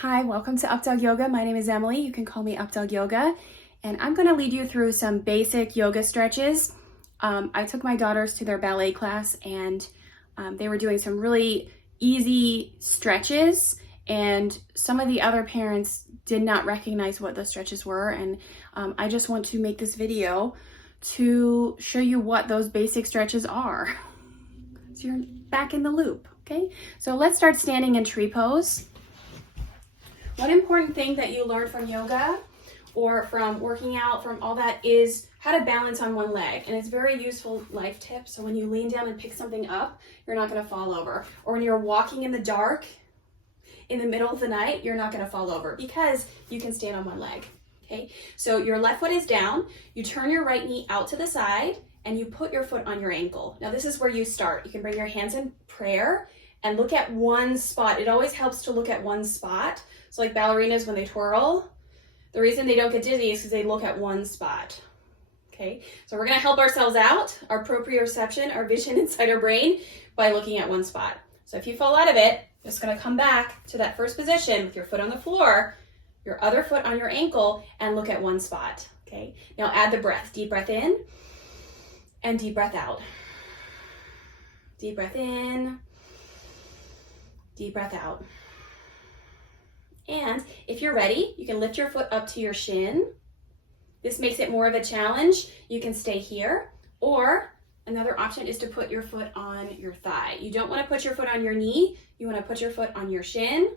Hi, welcome to Updawg-Yoga. My name is Emily. You can call me Updawg-Yoga. And I'm going to lead you through some basic yoga stretches. I took my daughters to their ballet class and they were doing some really easy stretches, and some of the other parents did not recognize what those stretches were. And I just want to make this video to show you what those basic stretches are. So you're back in the loop, okay? So let's start standing in tree pose. One important thing that you learn from yoga or from working out, from all that, is how to balance on one leg. And it's a very useful life tip. So when you lean down and pick something up, you're not going to fall over. Or when you're walking in the dark in the middle of the night, you're not going to fall over because you can stand on one leg. Okay, so your left foot is down, you turn your right knee out to the side, and you put your foot on your ankle. Now this is where you start. You can bring your hands in prayer and look at one spot. It always helps to look at one spot. So like ballerinas, when they twirl, the reason they don't get dizzy is because they look at one spot. Okay, so we're gonna help ourselves out, our proprioception, our vision inside our brain, by looking at one spot. So if you fall out of it, just gonna come back to that first position with your foot on the floor, your other foot on your ankle, and look at one spot. Okay, now add the breath. Deep breath in and deep breath out. Deep breath in, deep breath out. And if you're ready, you can lift your foot up to your shin. This makes it more of a challenge. You can stay here, or another option is to put your foot on your thigh. You don't want to put your foot on your knee. You want to put your foot on your shin,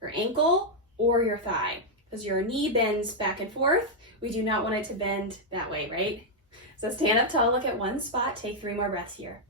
your ankle, or your thigh, because your knee bends back and forth. We do not want it to bend that way, right? So stand up tall, look at one spot, take 3 more breaths here.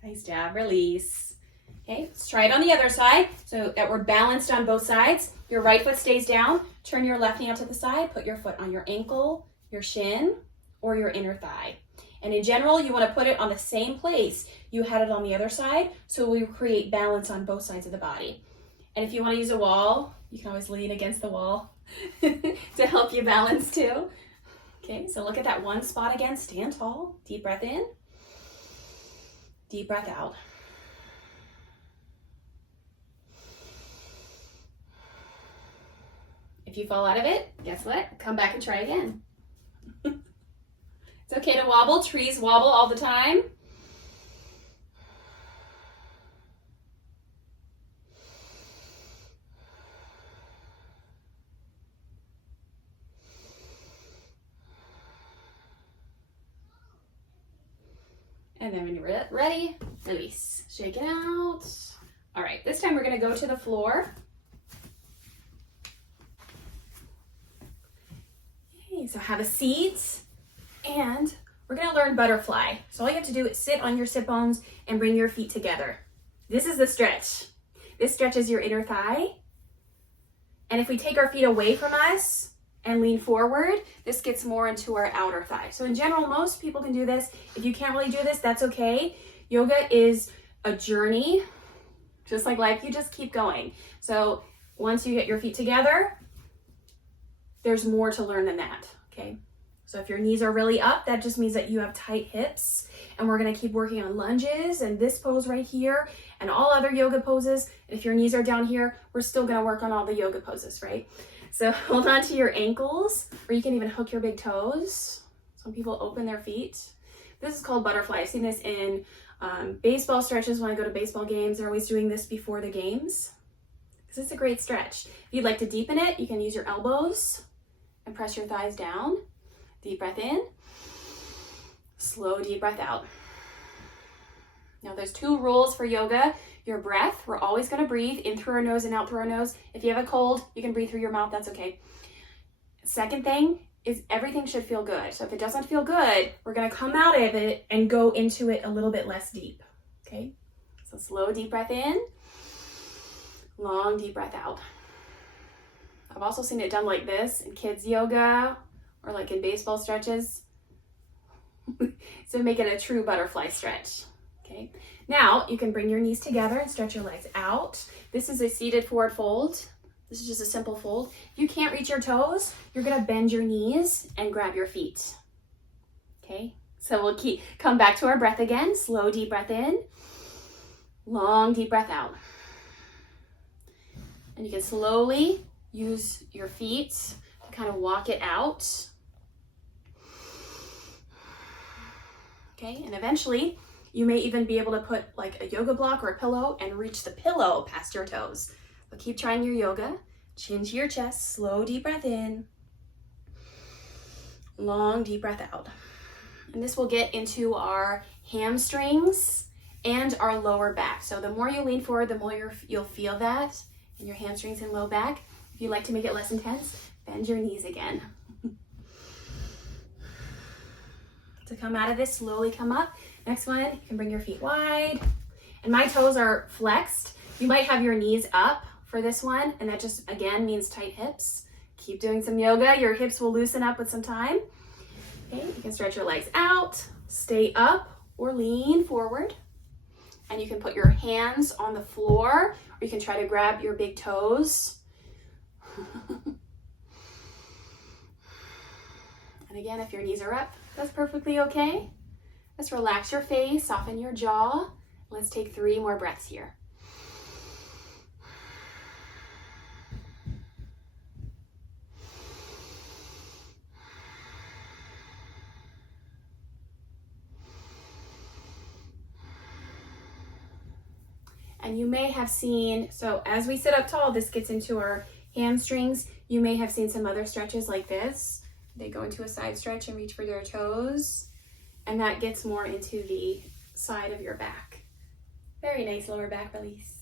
Nice job, release. Okay, let's try it on the other side so that we're balanced on both sides. Your right foot stays down, turn your left knee out to the side, put your foot on your ankle, your shin, or your inner thigh. And in general, you want to put it on the same place you had it on the other side, so we create balance on both sides of the body. And if you want to use a wall, you can always lean against the wall to help you balance too. Okay, so look at that one spot again, stand tall, deep breath in. Deep breath out. If you fall out of it, guess what? Come back and try again. It's okay to wobble. Trees wobble all the time. And then when you're ready, release. Shake it out. All right, this time we're gonna go to the floor. Okay, so have a seat, and we're gonna learn butterfly. So all you have to do is sit on your sit bones and bring your feet together. This is the stretch. This stretches your inner thigh. And if we take our feet away from us and lean forward, this gets more into our outer thigh. So in general, most people can do this. If you can't really do this, that's okay. Yoga is a journey, just like life. You just keep going. So once you get your feet together, there's more to learn than that, okay? So if your knees are really up, that just means that you have tight hips, and we're gonna keep working on lunges and this pose right here and all other yoga poses. And if your knees are down here, we're still gonna work on all the yoga poses, right? So hold on to your ankles, or you can even hook your big toes. Some people open their feet. This is called butterfly. I've seen this in baseball stretches when I go to baseball games. They're always doing this before the games. This is a great stretch. If you'd like to deepen it, you can use your elbows and press your thighs down. Deep breath in, slow deep breath out. Now there's 2 rules for yoga. Your breath, we're always gonna breathe in through our nose and out through our nose. If you have a cold, you can breathe through your mouth, that's okay. Second thing is everything should feel good. So if it doesn't feel good, we're gonna come out of it and go into it a little bit less deep, okay? So slow deep breath in, long deep breath out. I've also seen it done like this in kids yoga or like in baseball stretches. So make it a true butterfly stretch, okay? Now you can bring your knees together and stretch your legs out. This is a seated forward fold. This is just a simple fold. If you can't reach your toes, you're gonna bend your knees and grab your feet. Okay, so we'll come back to our breath again. Slow, deep breath in. Long, deep breath out. And you can slowly use your feet to kind of walk it out. Okay, and eventually you may even be able to put like a yoga block or a pillow and reach the pillow past your toes. But keep trying your yoga. Chin to your chest, slow, deep breath in. Long, deep breath out. And this will get into our hamstrings and our lower back. So the more you lean forward, the more you'll feel that in your hamstrings and low back. If you'd like to make it less intense, bend your knees again. To come out of this, slowly come up. Next one, you can bring your feet wide. And my toes are flexed. You might have your knees up for this one, and that just, again, means tight hips. Keep doing some yoga. Your hips will loosen up with some time. Okay, you can stretch your legs out, stay up or lean forward. And you can put your hands on the floor, or you can try to grab your big toes. And again, if your knees are up, that's perfectly okay. Just relax your face, soften your jaw. Let's take 3 more breaths here. And you may have seen, so as we sit up tall, this gets into our hamstrings. You may have seen some other stretches like this. They go into a side stretch and reach for their toes. And that gets more into the side of your back. Very nice lower back release.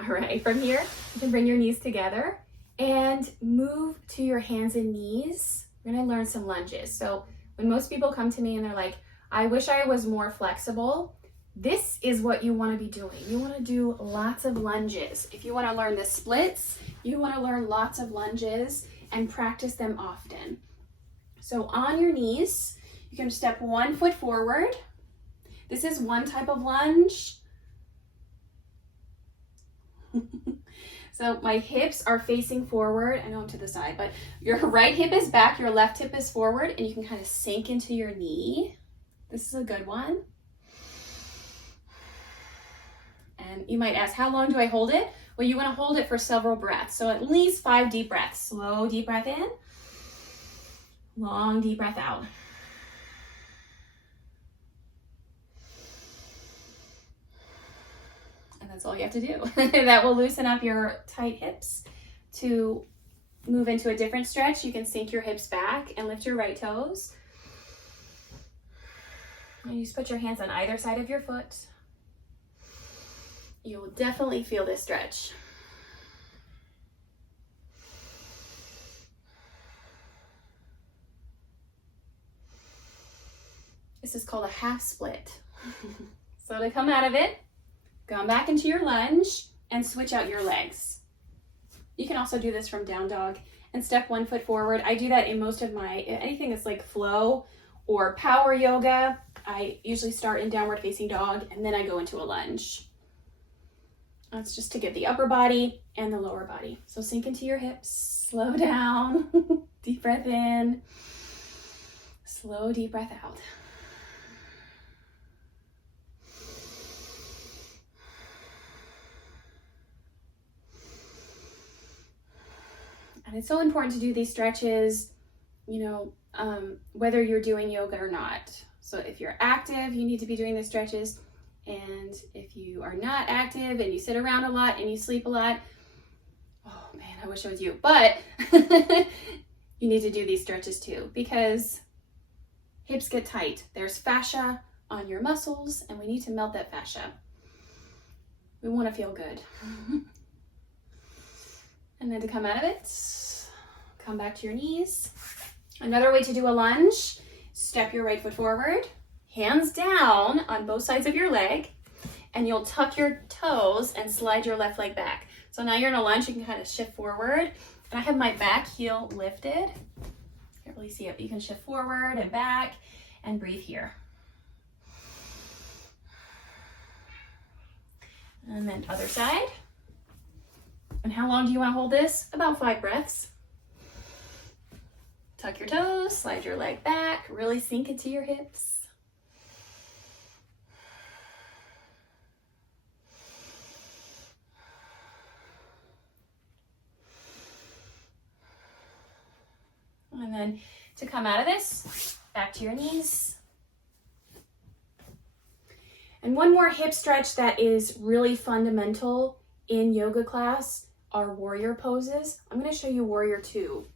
All right, from here, you can bring your knees together and move to your hands and knees. We're gonna learn some lunges. So when most people come to me and they're like, I wish I was more flexible, this is what you want to be doing. You want to do lots of lunges. If you want to learn the splits, you want to learn lots of lunges and practice them often. So on your knees, you can step 1 foot forward. This is one type of lunge. So my hips are facing forward. I know I'm to the side, but your right hip is back, your left hip is forward, and you can kind of sink into your knee. This is a good one. And you might ask, how long do I hold it? Well, you want to hold it for several breaths. So at least 5 deep breaths. Slow, deep breath in. Long, deep breath out. And that's all you have to do. That will loosen up your tight hips. To move into a different stretch, you can sink your hips back and lift your right toes. And you just put your hands on either side of your foot. You will definitely feel this stretch. This is called a half split. So to come out of it, come back into your lunge and switch out your legs. You can also do this from down dog and step 1 foot forward. I do that in most of my, anything that's like flow or power yoga. I usually start in downward facing dog and then I go into a lunge. That's just to get the upper body and the lower body. So sink into your hips, slow down, deep breath in, slow deep breath out. And it's so important to do these stretches, whether you're doing yoga or not. So if you're active, you need to be doing the stretches. And if you are not active and you sit around a lot and you sleep a lot, oh man, I wish I was you. But you need to do these stretches too, because hips get tight. There's fascia on your muscles and we need to melt that fascia. We want to feel good. And then to come out of it, come back to your knees. Another way to do a lunge, step your right foot forward, hands down on both sides of your leg, and you'll tuck your toes and slide your left leg back. So now you're in a lunge, you can kind of shift forward. And I have my back heel lifted. Can't really see it, but you can shift forward and back and breathe here. And then other side. And how long do you want to hold this? About 5 breaths. Tuck your toes, slide your leg back, really sink into your hips. And then to come out of this, back to your knees. And one more hip stretch that is really fundamental in yoga class are warrior poses. I'm going to show you warrior 2. You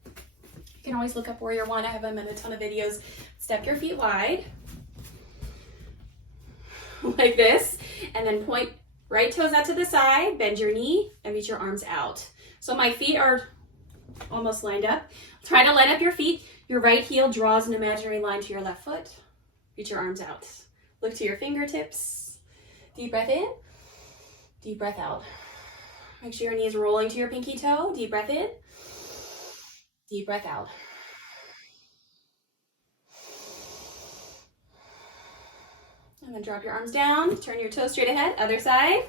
can always look up warrior 1. I have them in a ton of videos. Step your feet wide like this, and then point right toes out to the side, bend your knee, and reach your arms out. So my feet are almost lined up. Try to line up your feet. Your right heel draws an imaginary line to your left foot. Reach your arms out. Look to your fingertips. Deep breath in, deep breath out. Make sure your knee is rolling to your pinky toe. Deep breath in, deep breath out. And then drop your arms down. Turn your toes straight ahead. Other side.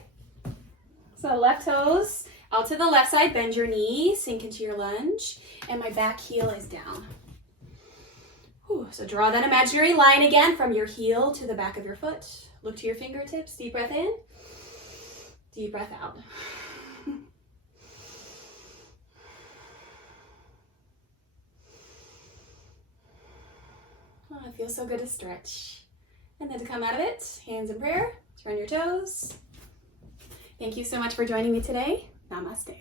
So left toes out to the left side. Bend your knee. Sink into your lunge. And my back heel is down. Whew. So draw that imaginary line again from your heel to the back of your foot. Look to your fingertips. Deep breath in. Deep breath out. Oh, it feels so good to stretch. And then to come out of it, hands in prayer, turn your toes. Thank you so much for joining me today. Namaste.